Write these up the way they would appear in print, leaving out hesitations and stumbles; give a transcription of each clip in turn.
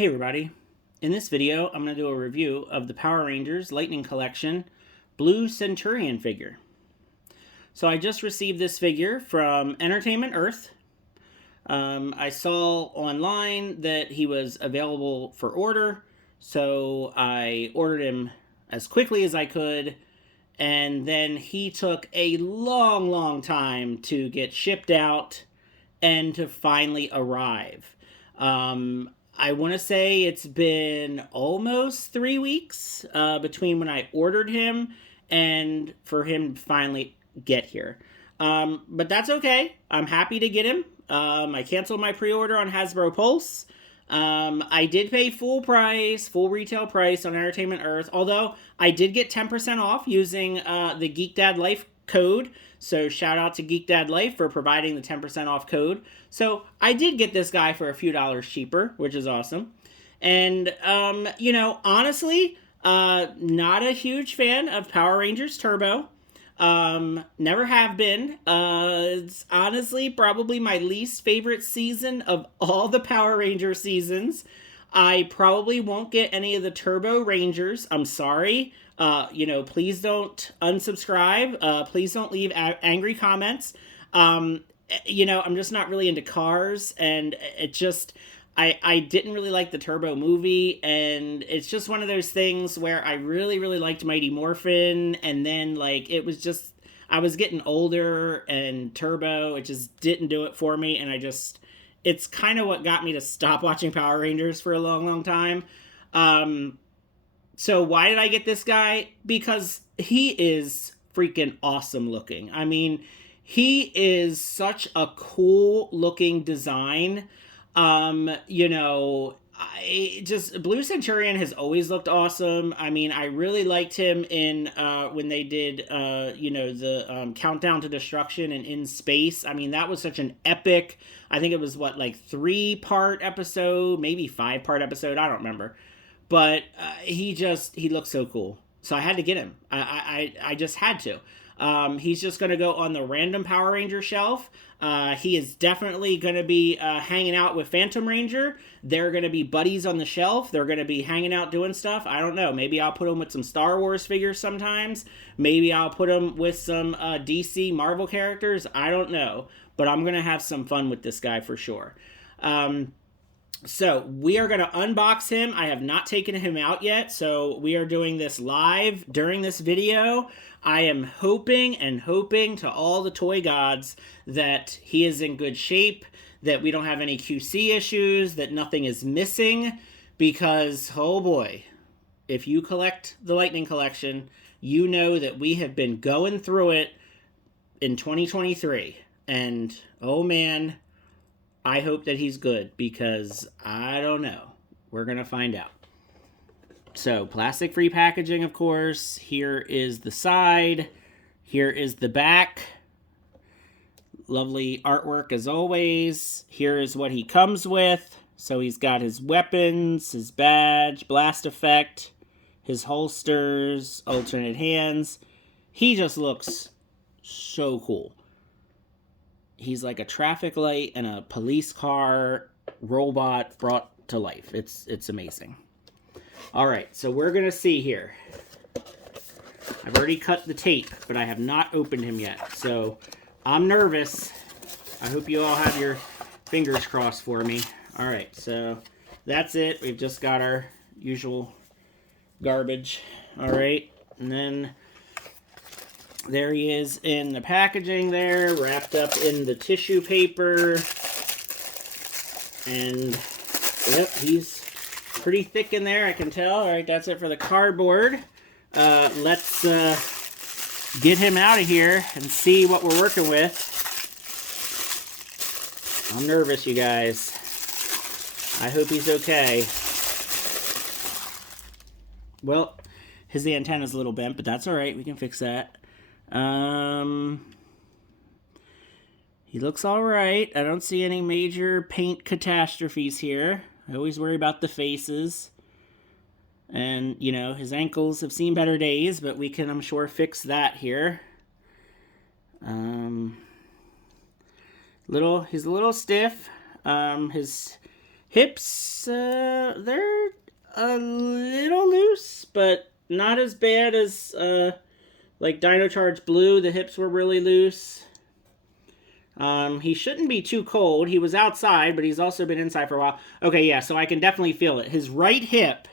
Hey everybody, in this video I'm going to do a review of the Power Rangers Lightning Collection Blue Senturion figure. So I just received this figure from Entertainment Earth. I saw online that he was available for order, so I ordered him as quickly as I could, and then he took a long time to get shipped out and to finally arrive. I want to say it's been almost 3 weeks between when I ordered him and for him to finally get here. But that's okay. I'm happy to get him. I canceled my pre-order on Hasbro Pulse. I did pay full retail price on Entertainment Earth, although I did get 10% off using the Geek Dad Life code. So shout out to Geek Dad Life for providing the 10% off code. So I did get this guy for a few dollars cheaper, which is awesome. And, honestly, not a huge fan of Power Rangers Turbo. Never have been. It's honestly probably my least favorite season of all the Power Ranger seasons. I probably won't get any of the Turbo Rangers. I'm sorry. Please don't unsubscribe. Please don't leave angry comments. I'm just not really into cars, and it just, I didn't really like the Turbo movie, and it's just one of those things where I really liked Mighty Morphin, and then, it was just, I was getting older, and Turbo, it just didn't do it for me, and it's kind of what got me to stop watching Power Rangers for a long time. So why did I get this guy? Because he is freaking awesome looking. I mean, he is such a cool looking design. Blue Centurion has always looked awesome. I mean, I really liked him in when they did the Countdown to Destruction and In Space. I mean, that was such an epic, I think it was 3-part episode, maybe 5-part episode, I don't remember. But he looks so cool. So I had to get him. I just had to. He's just going to go on the random Power Ranger shelf. He is definitely going to be hanging out with Phantom Ranger. They're going to be buddies on the shelf. They're going to be hanging out doing stuff. I don't know. Maybe I'll put him with some Star Wars figures sometimes. Maybe I'll put him with some DC Marvel characters. I don't know. But I'm going to have some fun with this guy for sure. So we are going to unbox him. I have not taken him out yet, so we are doing this live during this video. I am hoping to all the toy gods that he is in good shape, that we don't have any QC issues, that nothing is missing, because, oh boy, if you collect the Lightning Collection, you know that we have been going through it in 2023, and oh man, I hope that he's good, because I don't know. We're going to find out. So, plastic-free packaging, of course. Here is the side. Here is the back. Lovely artwork as always. Here is what he comes with. So he's got his weapons, his badge, blast effect, his holsters, alternate hands. He just looks so cool. He's like a traffic light and a police car robot brought to life. It's amazing. All right, so we're going to see here. I've already cut the tape, but I have not opened him yet. So I'm nervous. I hope you all have your fingers crossed for me. All right, so that's it. We've just got our usual garbage. All right, and then there he is in the packaging there, wrapped up in the tissue paper. And, yep, he's pretty thick in there, I can tell. All right, that's it for the cardboard. Let's get him out of here and see what we're working with. I'm nervous, you guys. I hope he's okay. Well, his antenna's a little bent, but that's all right. We can fix that. He looks all right. I don't see any major paint catastrophes here. I always worry about the faces. And, his ankles have seen better days, but we can, I'm sure, fix that here. He's a little stiff. His Hips, they're a little loose, but not as bad as, like Dino Charge Blue. The hips were really loose. He shouldn't be too cold. He was outside, but he's also been inside for a while. Okay, yeah, so I can definitely feel it. His right hip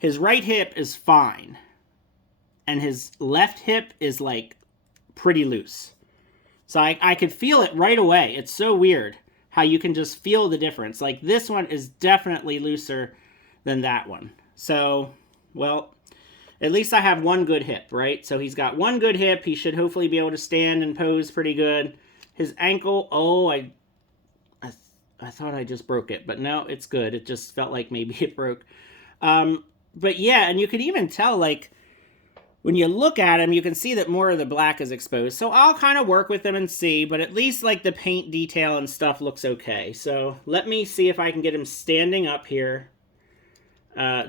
is fine. And his left hip is, like, pretty loose. So I could feel it right away. It's so weird how you can just feel the difference. Like, this one is definitely looser than that one. So, well, at least I have one good hip, right? So he's got one good hip. He should hopefully be able to stand and pose pretty good. His ankle, oh, I thought I just broke it, but no, it's good. It just felt like maybe it broke. But yeah, and you could even tell, like, when you look at him, you can see that more of the black is exposed. So I'll kind of work with them and see, but at least, like, the paint detail and stuff looks okay. So let me see if I can get him standing up here,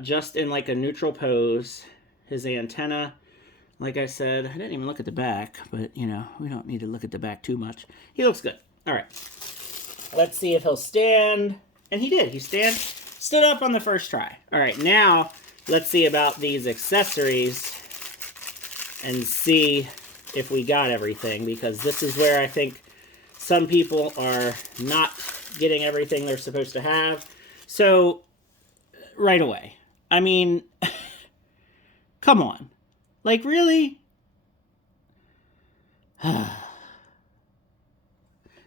just in, like, a neutral pose. His antenna, like I said, I didn't even look at the back, but, you know, we don't need to look at the back too much. He looks good. All right. Let's see if he'll stand. And he did. He stood up on the first try. All right, now let's see about these accessories and see if we got everything, because this is where I think some people are not getting everything they're supposed to have. So, right away. I mean, come on. Like, really?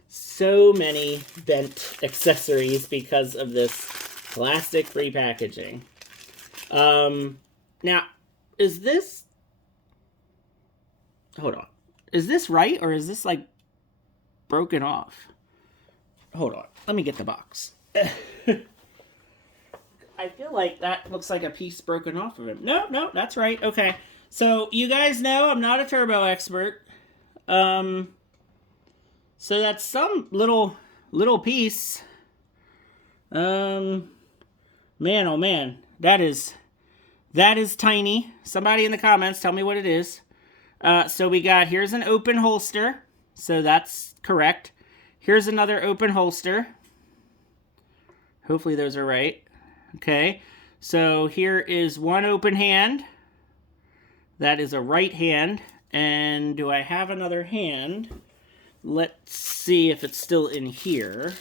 So many bent accessories because of this plastic-free packaging. Now, is this... Hold on. Is this right, or is this, like, broken off? Hold on. Let me get the box. I feel like that looks like a piece broken off of him. No, that's right. Okay. So, you guys know I'm not a turbo expert. So that's some little piece. Man, oh man. That is tiny. Somebody in the comments tell me what it is. So we got, here's an open holster. So that's correct. Here's another open holster. Hopefully those are right. Okay. So here is one open hand. That is a right hand. And do I have another hand? Let's see if it's still in here.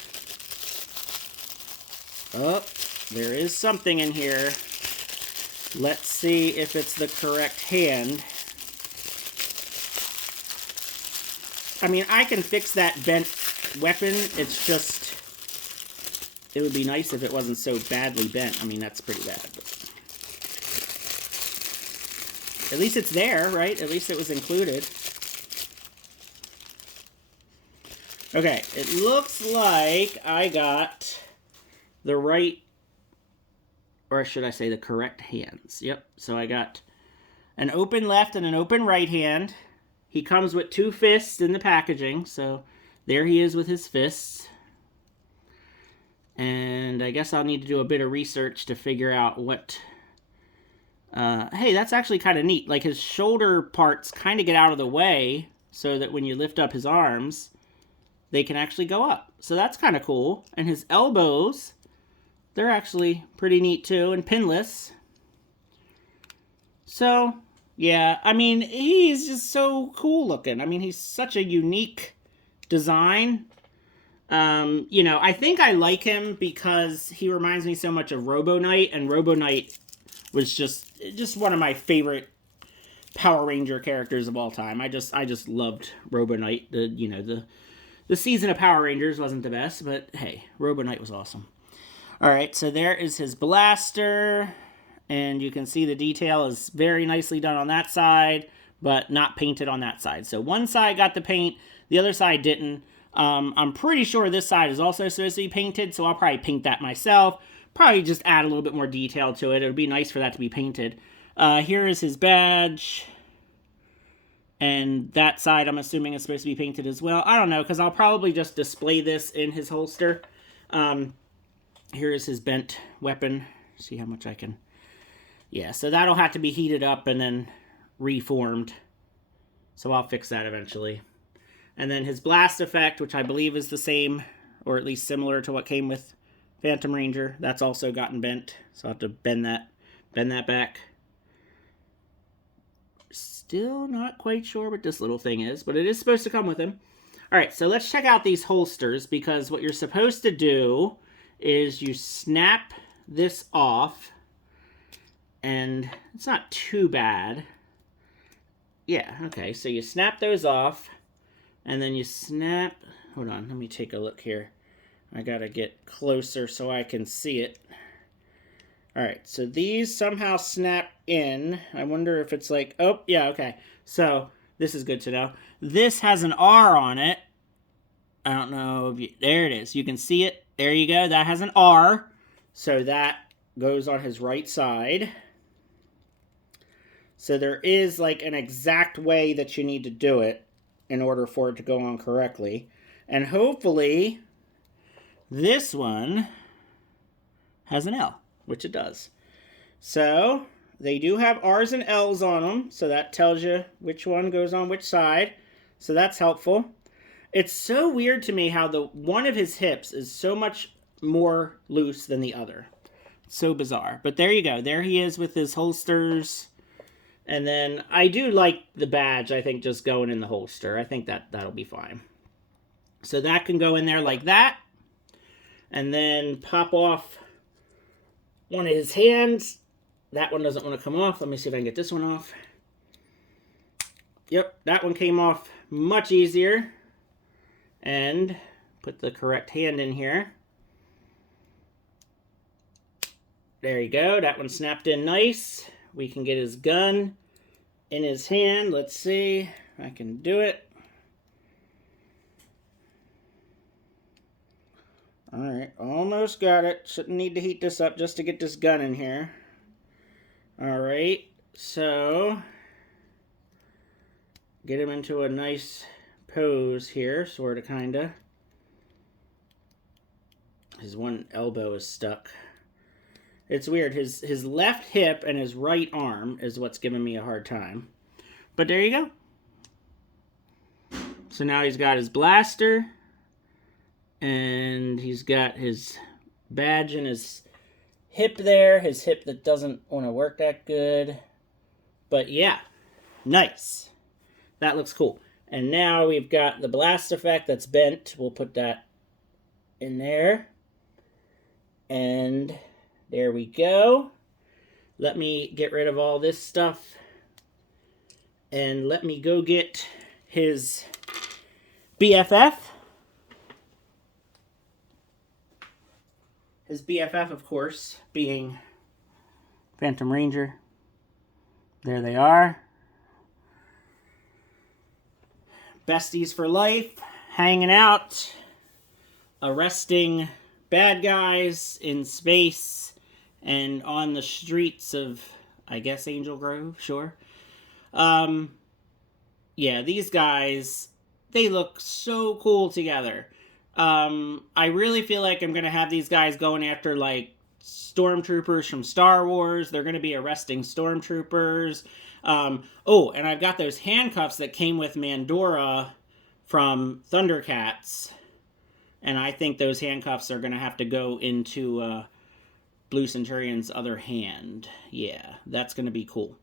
Oh, there is something in here. Let's see if it's the correct hand. I mean, I can fix that bent weapon. It's just, it would be nice if it wasn't so badly bent. I mean, that's pretty bad. But at least it's there, right? At least it was included. Okay, it looks like I got the right, or should I say the correct hands. Yep, so I got an open left and an open right hand. He comes with 2 fists in the packaging, so there he is with his fists. And I guess I'll need to do a bit of research to figure out what... hey, that's actually kind of neat. Like, his shoulder parts kind of get out of the way so that when you lift up his arms, they can actually go up. So that's kind of cool. And his elbows, they're actually pretty neat too, and pinless. So, yeah, I mean, he's just so cool looking. I mean, he's such a unique design. You know, I think I like him because he reminds me so much of Robo Knight, and Robo Knight was just one of my favorite Power Ranger characters of all time. I just loved Robo Knight. The season of Power Rangers wasn't the best, but hey, Robo Knight was awesome. All right, so there is his blaster, and you can see the detail is very nicely done on that side, but not painted on that side. So one side got the paint, the other side didn't. I'm pretty sure this side is also supposed to be painted, so I'll probably paint that myself. Probably just add a little bit more detail to it. It would be nice for that to be painted. Here is his badge. And that side, I'm assuming, is supposed to be painted as well. I don't know, because I'll probably just display this in his holster. Here is his bent weapon. See how much I can... Yeah, so that'll have to be heated up and then reformed. So I'll fix that eventually. And then his blast effect, which I believe is the same, or at least similar to what came with Phantom Ranger. That's also gotten bent, so I'll have to bend that back. Still not quite sure what this little thing is, but it is supposed to come with him. All right, so let's check out these holsters, because what you're supposed to do is you snap this off, and it's not too bad. Yeah, okay, so you snap those off, and then you snap... Hold on, let me take a look here. I gotta get closer so I can see it. Alright, so these somehow snap in. I wonder if it's like... Oh, yeah, okay. So, this is good to know. This has an R on it. I don't know if you... There it is. You can see it. There you go. That has an R. So that goes on his right side. So there is like an exact way that you need to do it in order for it to go on correctly. And hopefully this one has an L, which it does. So they do have R's and L's on them, so that tells you which one goes on which side. So that's helpful. It's so weird to me how the one of his hips is so much more loose than the other. So bizarre. But there you go. There he is with his holsters. And then I do like the badge, I think, just going in the holster. I think that'll be fine. So that can go in there like that. And then pop off one of his hands. That one doesn't want to come off. Let me see if I can get this one off. Yep, that one came off much easier. And put the correct hand in here. There you go. That one snapped in nice. We can get his gun in his hand. Let's see if I can do it. Alright, almost got it. Shouldn't need to heat this up just to get this gun in here. Alright, so get him into a nice pose here, sort of, kind of. His one elbow is stuck. It's weird. His left hip and his right arm is what's giving me a hard time. But there you go. So now he's got his blaster. And he's got his badge in his hip there. His hip that doesn't want to work that good. But yeah, nice. That looks cool. And now we've got the blast effect that's bent. We'll put that in there. And there we go. Let me get rid of all this stuff. And let me go get his BFF. His BFF, of course, being Phantom Ranger. There they are. Besties for life, hanging out, arresting bad guys in space and on the streets of, I guess, Angel Grove, sure. Yeah, these guys, they look so cool together. I really feel like I'm going to have these guys going after, like, stormtroopers from Star Wars. They're going to be arresting stormtroopers. Oh, and I've got those handcuffs that came with Mandora from Thundercats. And I think those handcuffs are going to have to go into Blue Centurion's other hand. Yeah, that's going to be cool.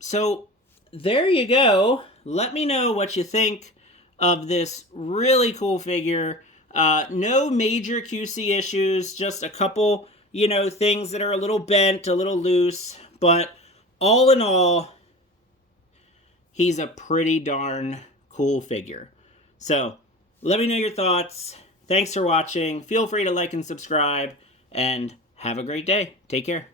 So, there you go. Let me know what you think of this really cool figure. No major QC issues, just a couple, things that are a little bent, a little loose, but all in all, he's a pretty darn cool figure. So, let me know your thoughts. Thanks for watching. Feel free to like and subscribe, and have a great day. Take care.